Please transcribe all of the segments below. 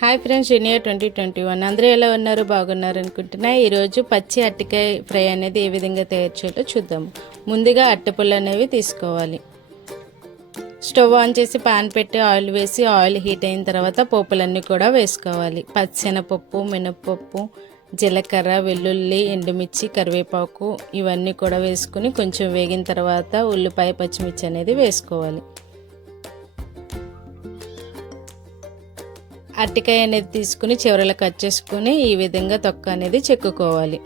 Hi friends junior twenty twenty one అందరూ ఎలా ఉన్నారు? బాగున్నారు అనుకుంటున్నా. ఈరోజు పచ్చి అట్టికాయ ఫ్రై అనేది ఏ విధంగా తయారు చేయాలో చూద్దాము ముందుగా అట్టపుల్లు అనేవి తీసుకోవాలి. స్టవ్ ఆన్ చేసి పాన్ పెట్టి ఆయిల్ వేసి ఆయిల్ హీట్ అయిన తర్వాత పోపులన్నీ కూడా వేసుకోవాలి. పచ్చెనపప్పు మినపప్పు జీలకర్ర వెల్లుల్లి ఎండుమిర్చి కరివేపాకు ఇవన్నీ కూడా వేసుకుని కొంచెం వేగిన తర్వాత ఉల్లిపాయ పచ్చిమిర్చి అనేది వేసుకోవాలి. అరటికాయ అనేది తీసుకుని చివరలో కట్ చేసుకుని ఈ విధంగా తొక్క అనేది చెక్కుకోవాలి.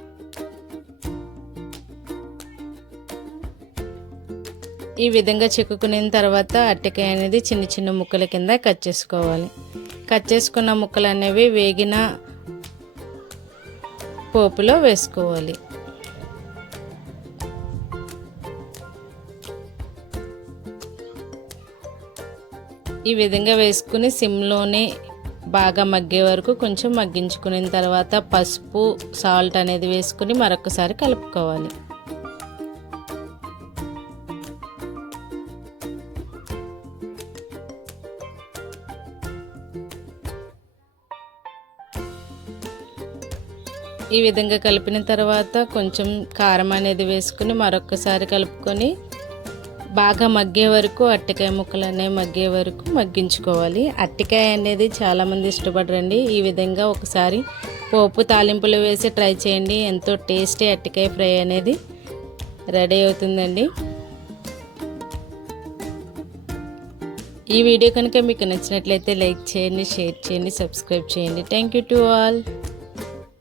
ఈ విధంగా చెక్కుకున్న తర్వాత అరటికాయ అనేది చిన్న చిన్న ముక్కల కింద కట్ చేసుకోవాలి. కట్ చేసుకున్న ముక్కలు అనేవి వేగిన పోపులో వేసుకోవాలి. ఈ విధంగా వేసుకుని సిమ్లోనే బాగా మగ్గే వరకు కొంచెం మగ్గించుకున్న తర్వాత పసుపు సాల్ట్ అనేది వేసుకుని మరొకసారి కలుపుకోవాలి. ఈ విధంగా కలిపిన తర్వాత కొంచెం కారం అనేది వేసుకుని మరొకసారి కలుపుకొని బాగా మగ్గే వరకు అట్టికాయ ముక్కలు అనేవి మగ్గే వరకు మగ్గించుకోవాలి. అట్టికాయ అనేది చాలామంది ఇష్టపడరండి. ఈ విధంగా ఒకసారి పోపు తాలింపులు వేసి ట్రై చేయండి. ఎంతో టేస్టీ అట్టికాయ ఫ్రై అనేది రెడీ అవుతుందండి. ఈ వీడియో కనుక మీకు నచ్చినట్లయితే లైక్ చేయండి షేర్ చేయండి సబ్స్క్రైబ్ చేయండి. Thank you to all